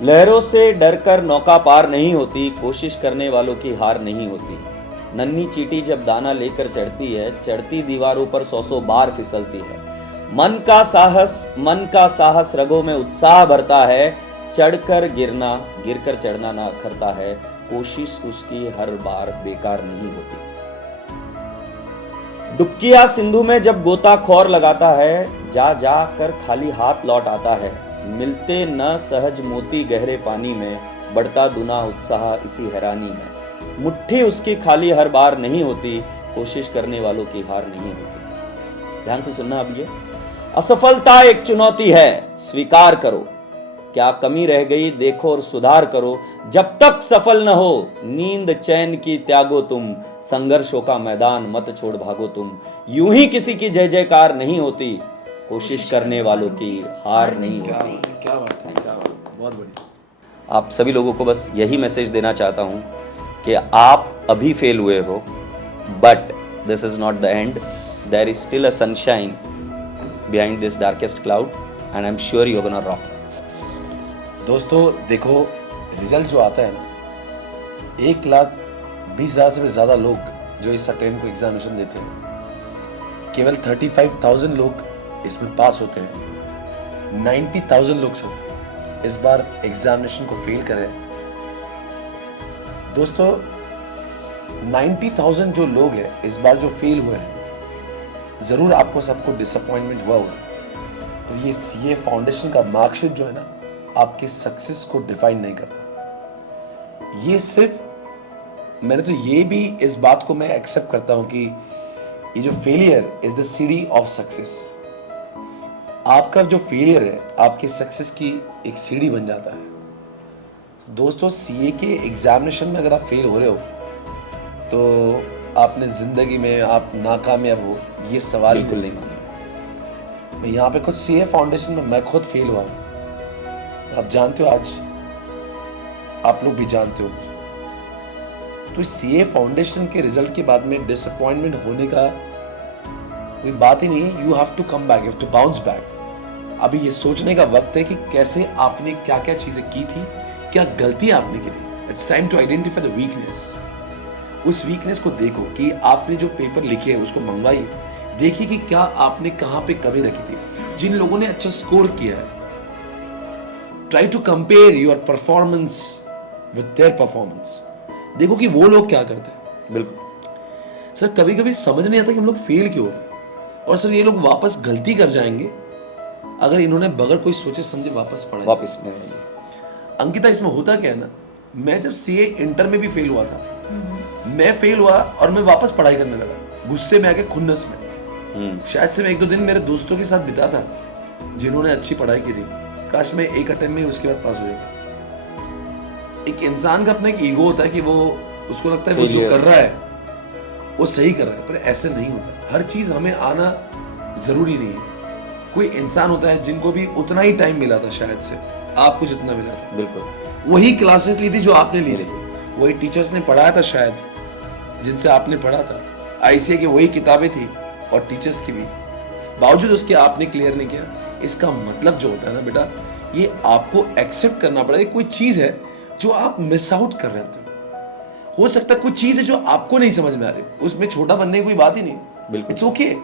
लहरों से डरकर नौका पार नहीं होती, कोशिश करने वालों की हार नहीं होती। नन्ही चींटी जब दाना लेकर चढ़ती है, चढ़ती दीवारों पर 100 बार फिसलती है। मन का साहस रगों में उत्साह भरता है। चढ़कर गिरना, गिरकर चढ़ना ना अखरता है। कोशिश उसकी हर बार बेकार नहीं होती। डुबकिया सिंधु में जब गोताखोर लगाता है, जा जा कर खाली हाथ लौट आता है। मिलते न सहज मोती गहरे पानी में, बढ़ता दुना उत्साह इसी हैरानी में। मुट्ठी उसकी खाली हर बार नहीं होती, कोशिश करने वालों की हार नहीं होती। ध्यान से सुनना अब ये। असफलता एक चुनौती है, स्वीकार करो। क्या कमी रह गई देखो और सुधार करो। जब तक सफल न हो, नींद चैन की त्यागो तुम। संघर्षों का मैदान मत छोड़ भागो तुम। यूं ही किसी की जय जयकार नहीं होती, कोशिश करने वालों की हार नहीं होती। क्या बात है, क्या बात है, बहुत बढ़िया। आप सभी लोगों को बस यही मैसेज देना चाहता हूं कि आप अभी फेल हुए हो, but this is not the end. There is still a sunshine behind this darkest cloud and I am sure you are gonna rock. दोस्तों देखो, रिजल्ट जो आता है ना, 1,20,000 से भी ज़्यादा लोग जो इस अटेम्प्ट को एग्जामिनेशन देते हैं, केवल 35,000 लोग इसमें पास होते हैं। 90,000 लोग सब इस बार एग्जामिनेशन को फेल करें। दोस्तों 90,000 जो लोग हैं इस बार जो फेल हुए हैं, ज़रूर आपको सबको डिसअपॉइंटमेंट हुआ होगा। तो ये सीए फाउंडेशन का मार्कशीट जो है ना, आपके सक्सेस को डिफाइन नहीं करता। ये सिर्फ मैंने तो ये भी इस बात को मैं एक्सेप्ट करता हूं कि ये जो फेलियर इज द सीढ़ी ऑफ सक्सेस। आपका जो फेलियर है आपके सक्सेस की एक सीढ़ी बन जाता है। दोस्तों सीए के एग्जामिनेशन में अगर आप फेल हो रहे हो तो आपने जिंदगी में आप नाकामयाब हो, ये सवाल बिल्कुल नहीं मानूंगा। मैं यहाँ पे खुद सीए फाउंडेशन में मैं खुद फेल हुआ। आप जानते हो, आज आप लोग भी जानते हो। तो सीए फाउंडेशन के रिजल्ट के बाद में डिसअपॉइंटमेंट होने का कोई बात ही नहीं है। You have to come back, you have to bounce back. अभी ये सोचने का वक्त है कि कैसे आपने क्या क्या चीजें की थी, क्या गलती आपने की थी। It's time to identify the weakness. उस वीकनेस को देखो कि आपने जो पेपर लिखे है उसको मंगवाइए, देखिए कि क्या आपने कहां पे कमी रखी थी। जिन लोगों ने अच्छा स्कोर किया है, try to compare your performance with their performance. देखो कि वो लोग क्या करते हैं। बिल्कुल सर, कभी कभी समझ नहीं आता कि हम लोग फेल क्यों हो रहे हैं। और सर ये लोग वापस गलती कर जाएंगे अगर इन्होंने बगैर कोई सोचे समझे वापस पढ़ा। वापस नहीं आएगी। अंकिता, इसमें होता क्या है ना, मैं जब सीए इंटर में भी फेल हुआ था, मैं फेल हुआ और मैं वापस पढ़ाई करने लगा, गुस्से में आके, खुन्नस में। शायद से मैं 1-2 दिन मेरे दोस्तों के साथ बिता था जिन्होंने अच्छी पढ़ाई की थी। काश मैं एक अटेम्प्ट में उसके बाद पास हो जाता। एक इंसान का अपना एक ईगो होता है कि वो, उसको लगता है वो जो कर रहा है वो सही कर रहा है, पर ऐसे नहीं होता। हर चीज हमें आना जरूरी नहीं है। कोई इंसान होता है जिनको भी उतना ही टाइम मिला था शायद से आपको जितना मिला था। बिल्कुल वही क्लासेस ली थी जो आपने ली थी, वही टीचर्स ने पढ़ाया था शायद जिनसे आपने पढ़ा था। आईसीए की वही किताबें थी और टीचर्स की भी, बावजूद उसके आपने क्लियर नहीं किया। इसका मतलब जो होता है ना बेटा, ये आपको एक्सेप्ट करना पड़ेगा। कोई चीज है जो आप मिस आउट कर रहे हो सकता है कोई चीज है जो आपको नहीं समझ में आ रही, उसमें छोटा बनने की कोई बात ही नहीं। बिल्कुल इट्स ओके,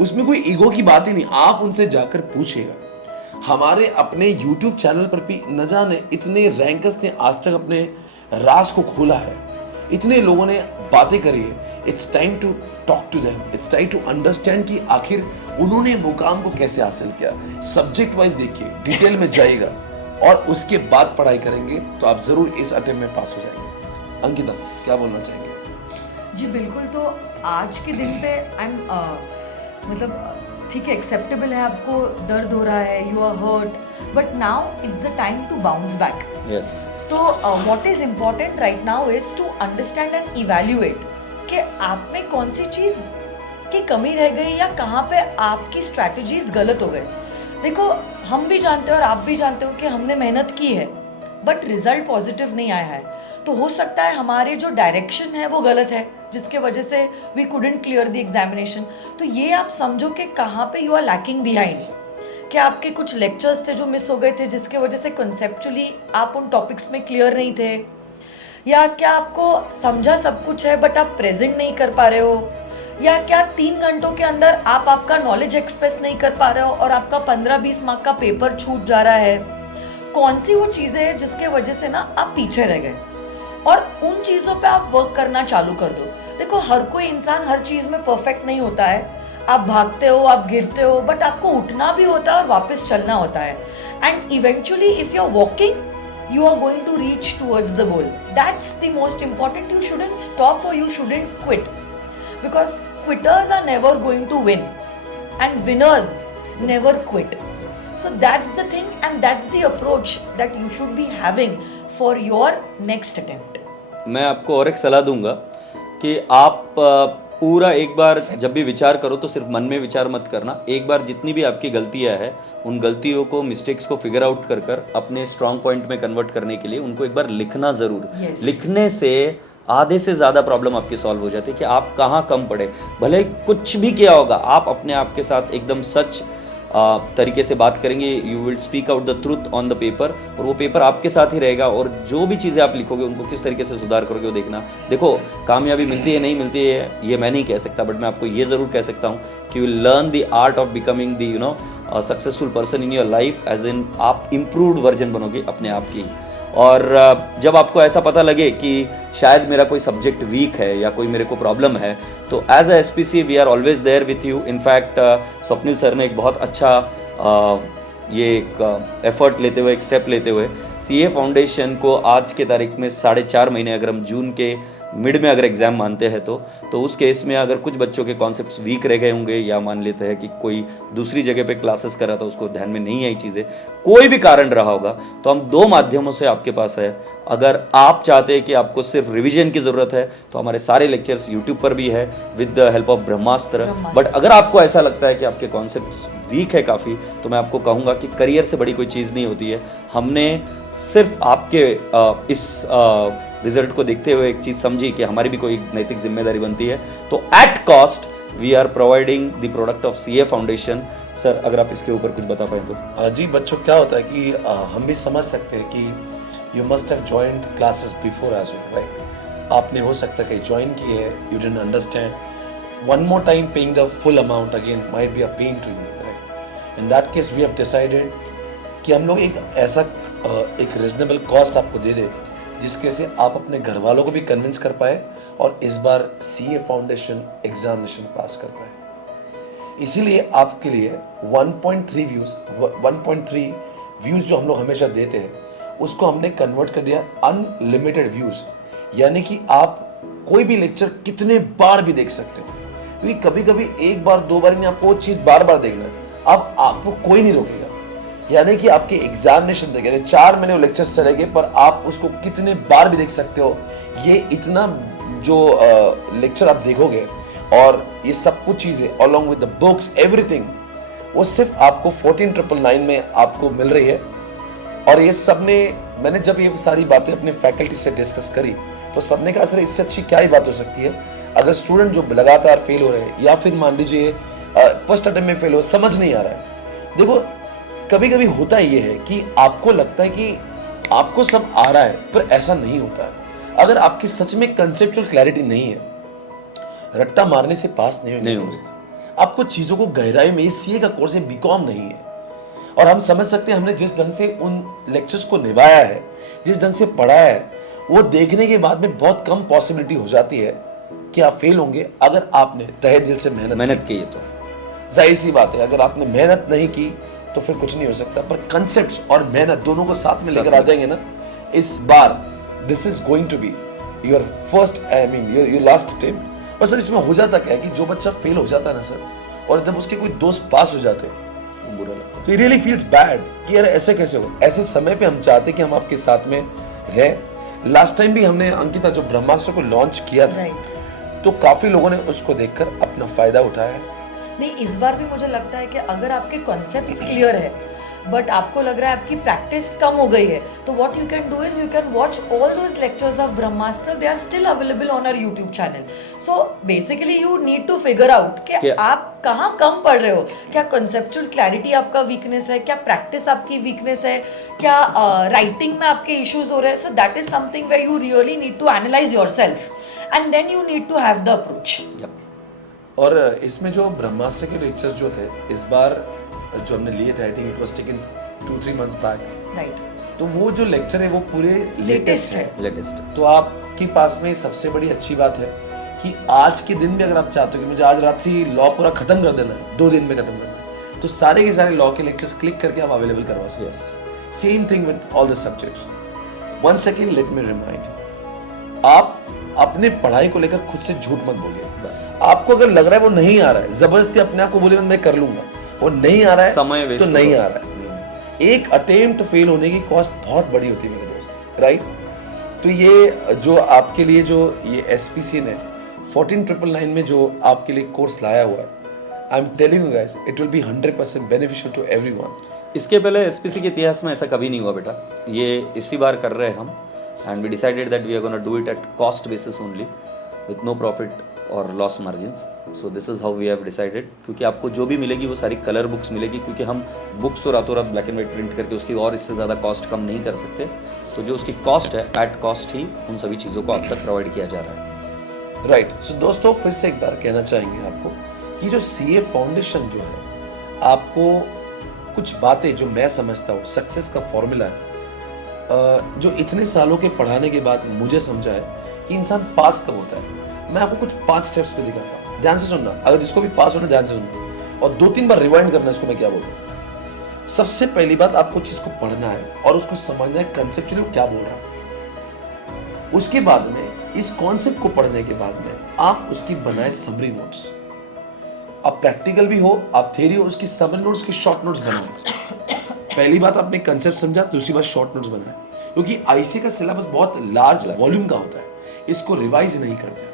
उसमें कोई ईगो की बात ही नहीं। आप उनसे जाकर पूछेगा। हमारे अपने YouTube चैनल पर भी न जाने इतने रैंकर्स ने आज तक अपने राज को खोला है, इतने लोगों ने बातें करी है। It's time to talk to them, it's time to understand कि आखिर उन्होंने मुकाम को कैसे हासिल किया। सब्जेक्ट वाइज देखिए, डिटेल में जाइएगा और उसके बाद पढ़ाई करेंगे तो आप जरूर इस अटेम्प्ट में पास हो जाएंगे। अंकिता, क्या बोलना चाहेंगे? जी बिल्कुल। तो आज के दिन पे आई एम मतलब ठीक है, एक्सेप्टेबल है, आपको दर्द हो रहा है, you are hurt, but now it's the time to bounce back. Yes. तो what is important right now is to understand and evaluate कि आप में कौन सी चीज़ की कमी रह गई या कहाँ पे आपकी स्ट्रैटेजीज गलत हो गए। देखो, हम भी जानते हो और आप भी जानते हो कि हमने मेहनत की है बट रिजल्ट पॉजिटिव नहीं आया है। तो हो सकता है हमारे जो डायरेक्शन है वो गलत है, जिसके वजह से we couldn't clear the examination. तो ये आप समझो कि कहाँ पे यू आर लैकिंग बिहाइंड, कि आपके कुछ लेक्चर्स थे जो मिस हो गए थे जिसके वजह से कंसेप्चुअली आप उन टॉपिक्स में क्लियर नहीं थे, या क्या आपको समझा सब कुछ है बट आप प्रेजेंट नहीं कर पा रहे हो, या क्या 3 घंटों के अंदर आप आपका नॉलेज एक्सप्रेस नहीं कर पा रहे हो और आपका 15-20 मार्क का पेपर छूट जा रहा है। कौन सी वो चीज़ें हैं जिसके वजह से ना आप पीछे रह गए, और उन चीज़ों पे आप वर्क करना चालू कर दो। देखो, हर कोई इंसान हर चीज़ में परफेक्ट नहीं होता है। आप भागते हो, आप गिरते हो, बट आपको उठना भी होता है और वापस चलना होता है। And eventually if you are walking, you are going to reach towards the goal. That's the most important. You shouldn't stop or you shouldn't quit, because quitters are never going to win and winners never quit. So that's the thing, and that's the approach that you should be having for your next attempt. मैं आपको और एक सलाह दूंगा कि आप पूरा एक बार जब भी विचार करो तो सिर्फ मन में विचार मत करना। एक बार जितनी भी आपकी गलतियां हैं उन गलतियों को, मिस्टेक्स को फिगर आउट कर कर अपने स्ट्रॉन्ग पॉइंट में कन्वर्ट करने के लिए उनको एक बार लिखना ज़रूर। Yes. लिखने से आधे से ज़्यादा प्रॉब्लम आपकी सॉल्व हो जाती है कि आप कहाँ कम पड़े। भले कुछ भी किया होगा, आप अपने आप के साथ एकदम सच तरीके से बात करेंगे। You will speak out the truth on the paper, और वो पेपर आपके साथ ही रहेगा। और जो भी चीज़ें आप लिखोगे उनको किस तरीके से सुधार करोगे वो देखना। देखो, कामयाबी मिलती है नहीं मिलती है ये मैं नहीं कह सकता, बट मैं आपको ये ज़रूर कह सकता हूँ कि you will learn the art of becoming the successful person in your life, as in आप इम्प्रूव्ड वर्जन बनोगे अपने आप की। और जब आपको ऐसा पता लगे कि शायद मेरा कोई सब्जेक्ट वीक है या कोई मेरे को प्रॉब्लम है, तो as a SPC we are always there with you. In fact Swapnil sir ने एक बहुत अच्छा ये एक एफर्ट लेते हुए, एक स्टेप लेते हुए सीए फाउंडेशन को आज के तारीख में 4.5 महीने, अगर हम जून के मिड में अगर एग्ज़ाम मानते हैं तो उस केस में अगर कुछ बच्चों के कॉन्सेप्ट्स वीक रह गए होंगे, या मान लेते हैं कि कोई दूसरी जगह पे क्लासेस कर रहा था उसको ध्यान में नहीं आई चीज़ें, कोई भी कारण रहा होगा, तो हम 2 माध्यमों से आपके पास है। अगर आप चाहते हैं कि आपको सिर्फ रिवीजन की ज़रूरत है तो हमारे सारे लेक्चर्स यूट्यूब पर भी है with the help of Brahmastra. But अगर आपको ऐसा लगता है कि आपके कॉन्सेप्ट्स वीक है काफ़ी, तो मैं आपको कहूँगा कि करियर से बड़ी कोई चीज़ नहीं होती है। हमने सिर्फ आपके इस रिजल्ट को देखते हुए एक चीज़ समझी कि हमारी भी कोई नैतिक जिम्मेदारी बनती है, तो at cost we are providing the product of CA foundation. Sir, अगर आप इसके ऊपर कुछ बता पाएँ तो। जी बच्चों, क्या होता है कि हम भी समझ सकते हैं कि you must have joined classes before as well, right. आपने हो सकता है कि ज्वाइन किए है, you didn't understand, one more time paying the full amount again might be a pain to you, right. In that case we have decided कि हम लोग एक ऐसा एक रीजनेबल कॉस्ट आपको दे दे जिसके से आप अपने घर वालों को भी कन्विंस कर पाए और इस बार सीए फाउंडेशन एग्जामिनेशन पास कर पाए। इसीलिए आपके लिए 1.3 व्यूज़ जो हम लोग हमेशा देते हैं उसको हमने कन्वर्ट कर दिया अनलिमिटेड व्यूज़, यानी कि आप कोई भी लेक्चर कितने बार भी देख सकते हो, क्योंकि कभी कभी 1 बार 2 बार नहीं, आपको वो चीज़ बार बार देखना है। अब आपको कोई नहीं रोकेगा, यानी कि आपके एग्जामिनेशन देखें 4 महीने वो लेक्चर्स चलेंगे पर आप उसको कितने बार भी देख सकते हो। ये इतना जो लेक्चर आप देखोगे और ये सब कुछ चीज़ें along with the books everything, वो सिर्फ आपको 14,999 में आपको मिल रही है। और ये सब ने, मैंने जब ये सारी बातें अपने फैकल्टी से डिस्कस करी तो सबने कहा सर इससे अच्छी क्या ही बात हो सकती है। अगर स्टूडेंट जो लगातार फेल हो रहे हैं या फिर मान लीजिए फर्स्ट अटेम्प्ट में फेल हो, समझ नहीं आ रहा है। देखो, कभी कभी होता ये है कि आपको लगता है कि आपको सब आ रहा है, पर ऐसा नहीं होता है। अगर आपकी सच में कंसेप्चुअल क्लैरिटी नहीं है, रट्टा मारने से पास नहीं होगा। आपको चीज़ों को गहराई में, सीए का कोर्स है, बीकॉम नहीं है। और हम समझ सकते हैं हमने जिस ढंग से उन लेक्चर्स को निभाया है, जिस ढंग से पढ़ाया है, वो देखने के बाद में बहुत कम पॉसिबिलिटी हो जाती है कि आप फेल होंगे अगर आपने तहे दिल से मेहनत की है। तो जाहिर सी बात है, अगर आपने मेहनत नहीं की तो फिर कुछ नहीं हो सकता। पर कंसेप्ट्स और मेहनत दोनों को साथ में लेकर आ जाएंगे ना, इस बार this is going to be your first, I mean your last attempt. पर सर इसमें हो जाता क्या है कि जो बच्चा फेल हो जाता है ना सर, और जब उसके कोई दोस्त पास हो जाते हैं बुरा लगता है, तो रियली फील्स बैड कि यार ऐसे कैसे हो। ऐसे समय पे हम चाहते कि हम आपके साथ में रहे। लास्ट टाइम भी हमने अंकिता जो ब्रह्मास्त्र को लॉन्च किया था, तो काफी लोगों ने उसको देखकर अपना फायदा उठाया है। नहीं, इस बार भी मुझे लगता है कि अगर आपके कॉन्सेप्ट क्लियर है, बट आपको लग रहा है आपकी प्रैक्टिस कम हो गई है, तो what you can do is you can watch all those lectures of Brahmastra, they are still available on our YouTube channel. So basically you need to figure out कि आप कहाँ कम पढ़ रहे हो. क्या कंसेप्चुअल क्लैरिटी आपका वीकनेस है, क्या प्रैक्टिस आपकी वीकनेस है, क्या राइटिंग में आपके इश्यूज हो रहे हैं. So that is something where you really need to analyse yourself and then you need to have the approach. और इसमें जो ब्रह्मास्त्र के लेक्चर्स जो थे इस बार जो हमने लिए थे, I think it was taken 2-3 months back, right. तो वो जो लेक्चर है वो पूरे लेटेस्ट है. लेटेस्ट. तो आपके पास में सबसे बड़ी अच्छी बात है कि आज के दिन भी अगर आप चाहते हो कि मुझे आज रात से ही लॉ पूरा खत्म कर देना है, 2 दिन में खत्म करना है, तो सारे के सारे लॉ के लेक्चर्स क्लिक करके आप अवेलेबल करवा सकते हैं. Same thing with all the subjects. One second, let me remind, आप अपने पढ़ाई को लेकर खुद से झूठ मत बोलिए. बस आपको अगर लग रहा है वो नहीं आ रहा है, जबरदस्ती अपने आप को बोलिए मैं कर लूंगा, वो नहीं आ रहा है समय वेस्ट तो नहीं आ रहा है. एक अटेम्प्ट फेल होने की कॉस्ट बहुत बड़ी होती है मेरे दोस्त, राइट. तो ये जो आपके लिए जो ये SPC ने 14999 में जो आपके लिए कोर्स लाया हुआ है, I am telling you guys, it will be 100% beneficial to everyone. इसके पहले SPC के इतिहास में ऐसा कभी नहीं हुआ बेटा. ये इसी बार कर रहे हैं हम, and we decided that we are gonna do it at cost basis only with no profit और loss margins. So this is how we have decided. क्योंकि आपको जो भी मिलेगी वो सारी कलर बुक्स मिलेगी, क्योंकि हम बुक्स तो रातों रात ब्लैक एंड वाइट प्रिंट करके उसकी और इससे ज़्यादा कॉस्ट कम नहीं कर सकते. तो जो उसकी कॉस्ट है एट कॉस्ट ही उन सभी चीज़ों को अब तक प्रोवाइड किया जा रहा है. राइट. सो दोस्तों फिर से एक बार कहना चाहेंगे आपको कि जो CA फाउंडेशन जो है, आपको कुछ बातें जो मैं समझता हूँ सक्सेस का फॉर्मूला है, जो इतने सालों के पढ़ाने के बाद मुझे समझा है कि इंसान पास कब होता है. मैं आपको कुछ 5 स्टेप्स पे दिखाता हूँ, ध्यान से सुनना. अगर जिसको भी पास होना ध्यान से सुनना और 2-3 बार रिवाइंड करना इसको मैं क्या बोल रहा हूँ. सबसे पहली बात, आपको चीज को पढ़ना है और उसको समझना है कंसेप्चुअली क्या बोल रहा है. उसके बाद में इस कॉन्सेप्ट को पढ़ने के बाद में आप उसकी बनाए समरी नोट्स. आप प्रैक्टिकल भी हो, आप थ्योरी हो, उसकी समरी नोट्स की शॉर्ट नोट्स बनाओ. पहली बात आपने कंसेप्ट समझा, दूसरी बात शॉर्ट नोट्स बनाए. क्योंकि ICA का सिलेबस बहुत लार्ज वॉल्यूम का होता है, इसको रिवाइज नहीं करते.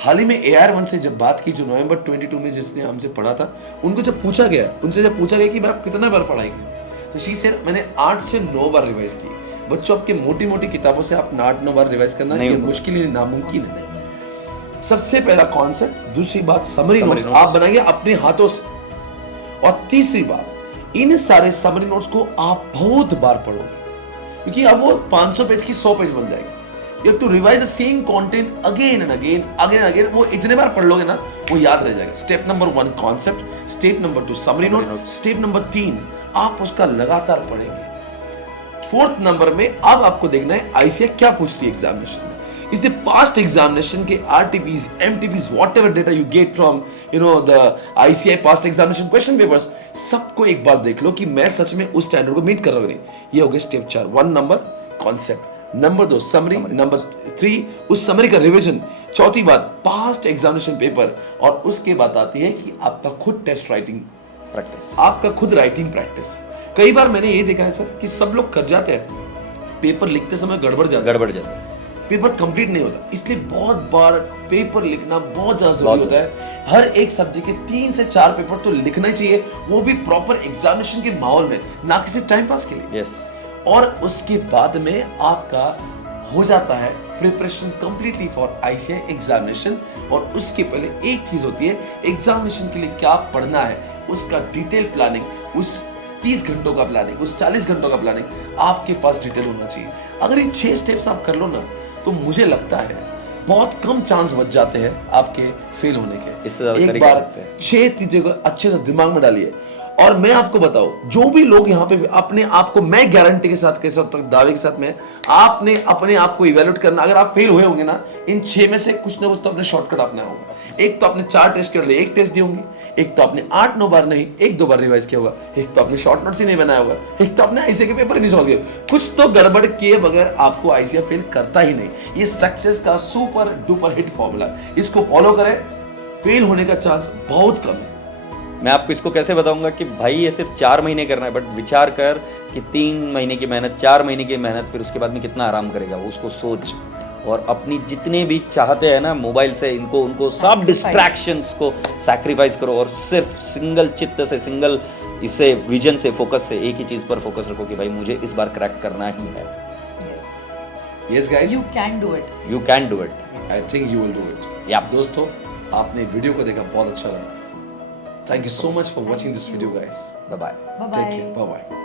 हाल ही में AR1 से जब बात की, जो नवंबर 22 में जिसने हमसे पढ़ा था, उनको जब पूछा गया, उनसे जब पूछा गया कि आप कितना बार पढ़ाएंगे, तो शी सेड मैंने 8 से 9 बार रिवाइज की. बच्चों, आपके मोटी मोटी किताबों से आप 8-9 बार रिवाइज करना ये मुश्किल ही नामुमकिन है. सबसे पहला कॉन्सेप्ट, दूसरी बात समरी नोट्स आप बनाएंगे अपने हाथों से, और तीसरी बात, इन सारे समरी नोट्स को आप बहुत बार पढ़ोगे, क्योंकि अब वो 500 पेज की 100 पेज बन जाएगी. You have to revise the same content again and again, again and again. वो इतने बार पढ़ लोगे ना, वो याद रह जाएगा. Step number 1 concept, step number 2 summary note, step number 3 आप उसका लगातार पढ़ेंगे. 4th नंबर में अब आपको देखना है ICA क्या पूछती है एग्जामिनेशन में. इस द पास्ट एग्जामिनेशन के RTPs, MTPs, whatever data you get from the ICA past examination question papers, सबको एक बार देख लो कि मैं सच में उस स्टैंडर्ड को मीट कर रहा हूं नहीं. ये हो गया step 4. 1 number concept, number 2 summary, number 3 उस समरी का रिवीजन, चौथी बात पास्ट एग्जामिनेशन पेपर, और उसके बाद आती है कि आपका खुद टेस्ट राइटिंग प्रैक्टिस, आपका खुद राइटिंग प्रैक्टिस. कई बार मैंने ये देखा है सर कि सब लोग कर जाते हैं, पेपर लिखते समय गड़बड़ जाता है, पेपर कंप्लीट नहीं होता. इसलिए बहुत बार पेपर लिखना बहुत ज्यादा जरूरी होता है. हर एक सब्जेक्ट के 3 से 4 पेपर तो लिखना ही चाहिए, वो भी प्रॉपर एग्जामिनेशन के माहौल में, ना किसी टाइम पास के लिए. और उसके बाद में आपका हो जाता है preparation completely for ICA examination. और उसके पहले एक चीज होती है, एग्जामिनेशन के लिए क्या पढ़ना है, उसका डिटेल प्लानिंग, उस 30 घंटों का प्लानिंग, उस 40 घंटों का प्लानिंग आपके पास डिटेल होना चाहिए. अगर ये 6 स्टेप्स आप कर लो ना, तो मुझे लगता है बहुत कम चांस बच जाते हैं आपके फेल होने के. इससे ज्यादा एक बार 6 चीजें को अच्छे से दिमाग में डालिए. और मैं आपको बताऊं, जो भी लोग यहाँ पे अपने आप को, मैं गारंटी के साथ कह सकता हूं, दावे के साथ में, आपने अपने आप को इवैल्यूएट करना. अगर आप फेल हुए होंगे ना, इन 6 में से कुछ ना कुछ तो अपने शॉर्टकट अपना होगा. एक तो आपने 4 टेस्ट कर लिए, 1 टेस्ट दी होंगी, एक तो आपने 8-9 बार नहीं 1-2 बार रिवाइज किया होगा, एक तो आपने शॉर्ट नोट्स ही नहीं बनाया होगा, एक तो आपने ICA के पेपर ही नहीं सॉल्व किए. कुछ तो गड़बड़ किए बगैर आपको ICA फेल करता ही नहीं. ये सक्सेस का सुपर डुपर हिट फॉर्मूला, इसको फॉलो करें, फेल होने का चांस बहुत कम है. मैं आपको इसको कैसे बताऊंगा कि भाई ये सिर्फ 4 महीने करना है, बट विचार कर कि 3 महीने की मेहनत, 4 महीने की मेहनत, फिर उसके बाद में कितना आराम करेगा वो, उसको सोच. और अपनी जितने भी चाहते हैं ना मोबाइल से, उनको सब डिस्ट्रैक्शंस को सैक्रिफाइस करो और सिर्फ सिंगल चित्त से, सिंगल इससे विजन से, फोकस से, एक ही चीज पर फोकस रखो कि भाई मुझे इस बार क्रैक करना ही है. Yes guys, You can do it. You can do it. I think you will do it. Yeah. दोस्तों, आपने वीडियो को देखा, बहुत अच्छा लगा. Thank you so much for watching this video guys. Bye bye. Bye take bye. Care. Bye bye.